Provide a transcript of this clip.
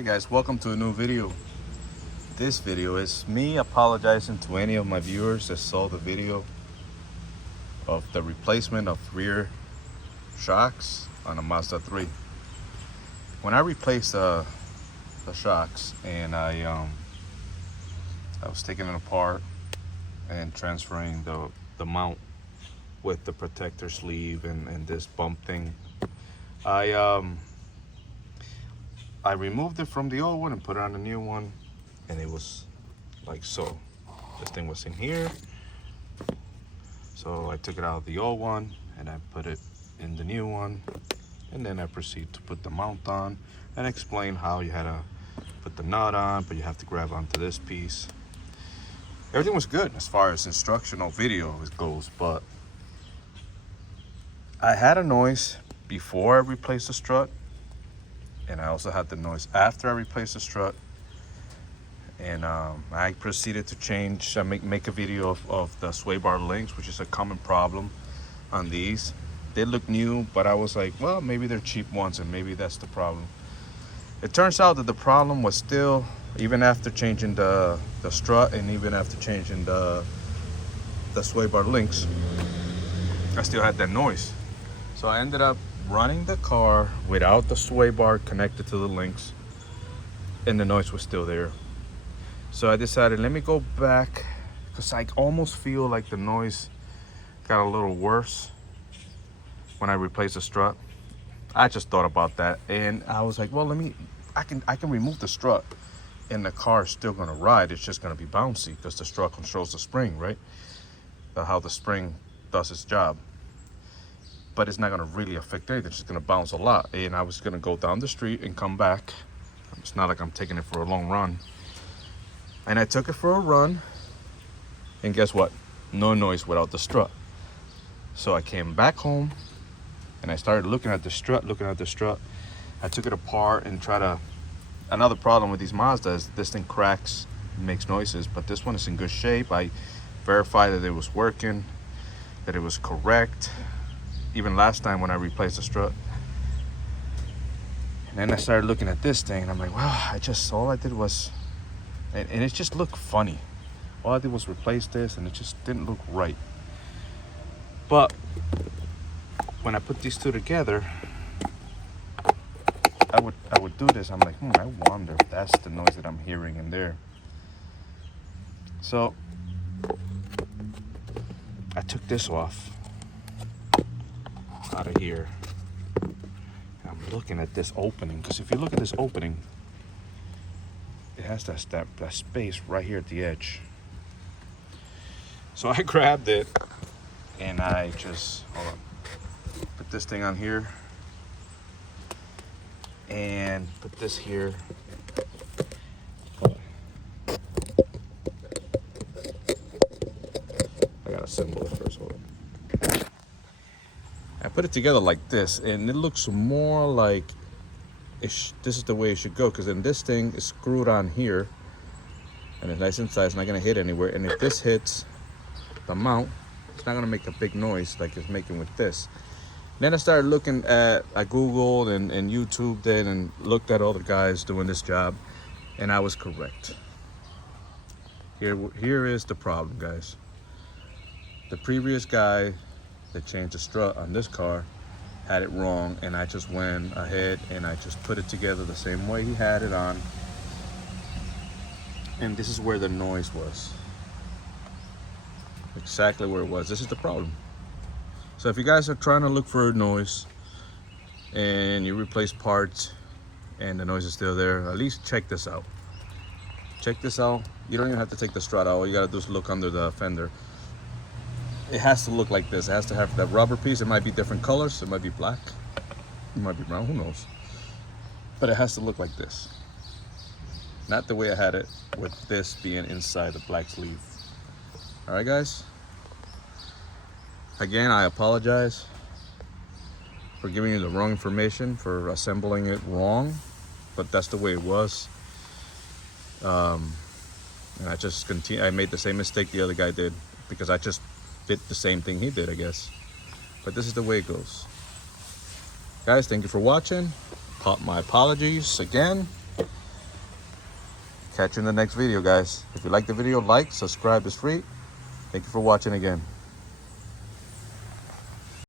Hey guys, welcome to a new video. This video is me apologizing to any of my viewers that saw the video of the replacement of rear shocks on a Mazda 3. When I replaced the shocks and I was taking it apart and transferring the mount with the protector sleeve and this bump thing, I removed it from the old one and put it on the new one, and it was like so. This thing was in here, so I took it out of the old one and I put it in the new one, and then I proceed to put the mount on and explain how you had to put the nut on, but you have to grab onto this piece. Everything was good as far as instructional video goes, but I had a noise before I replaced the strut, and I also had the noise after I replaced the strut. And I proceeded to change, make a video of the sway bar links, which is a common problem on these. They look new, but I was like, well, maybe they're cheap ones and maybe that's the problem. It turns out that the problem was still, even after changing the strut and even after changing the sway bar links, I still had that noise. So I ended up running the car without the sway bar connected to the links, and the noise was still there. So I decided, let me go back, because I almost feel like the noise got a little worse when I replaced the strut. I just thought about that, and I was like, well, I can remove the strut and the car is still gonna ride. It's just gonna be bouncy because the strut controls the spring, right? How the spring does its job. But it's not gonna really affect anything. It's just gonna bounce a lot. And I was gonna go down the street and come back. It's not like I'm taking it for a long run. And I took it for a run, and guess what? No noise without the strut. So I came back home and I started looking at the strut. I took it apart and another problem with these Mazda is this thing cracks and makes noises, but this one is in good shape. I verified that it was working, that it was correct. Even last time when I replaced the strut. And then I started looking at this thing and I'm like, wow, all I did was, and it just looked funny. All I did was replace this and it just didn't look right. But when I put these two together, I would do this. I'm like, I wonder if that's the noise that I'm hearing in there. So I took this off out of here. I'm looking at this opening, because if you look at this opening, it has that space right here at the edge. So I grabbed it and I just put this thing on here and put this here. I gotta assemble it first. Hold on. I put it together like this, and it looks more like this is the way it should go, because then this thing is screwed on here and it's nice inside. It's not going to hit anywhere, and if this hits the mount, it's not going to make a big noise like it's making with this. Then I started looking at, I googled and YouTubed it and looked at other guys doing this job, and I was correct. Here is the problem, guys. The previous guy that changed the strut on this car had it wrong, and I just went ahead and I just put it together the same way he had it on, and this is where the noise was, exactly where it was. This is the problem. So if you guys are trying to look for a noise and you replace parts and the noise is still there, at least check this out. You don't even have to take the strut out. All you gotta do is look under the fender. It has to look like this. It has to have that rubber piece. It might be different colors. It might be black. It might be brown. Who knows? But it has to look like this. Not the way I had it with this being inside the black sleeve. All right, guys? Again, I apologize for giving you the wrong information, for assembling it wrong. But that's the way it was. And I just I made the same mistake the other guy did, because I just did the same thing he did, I guess. But this is the way it goes. Guys, thank you for watching. My apologies again. catch you in the next video, guys. If you like the video, like, subscribe, it's free. Thank you for watching again.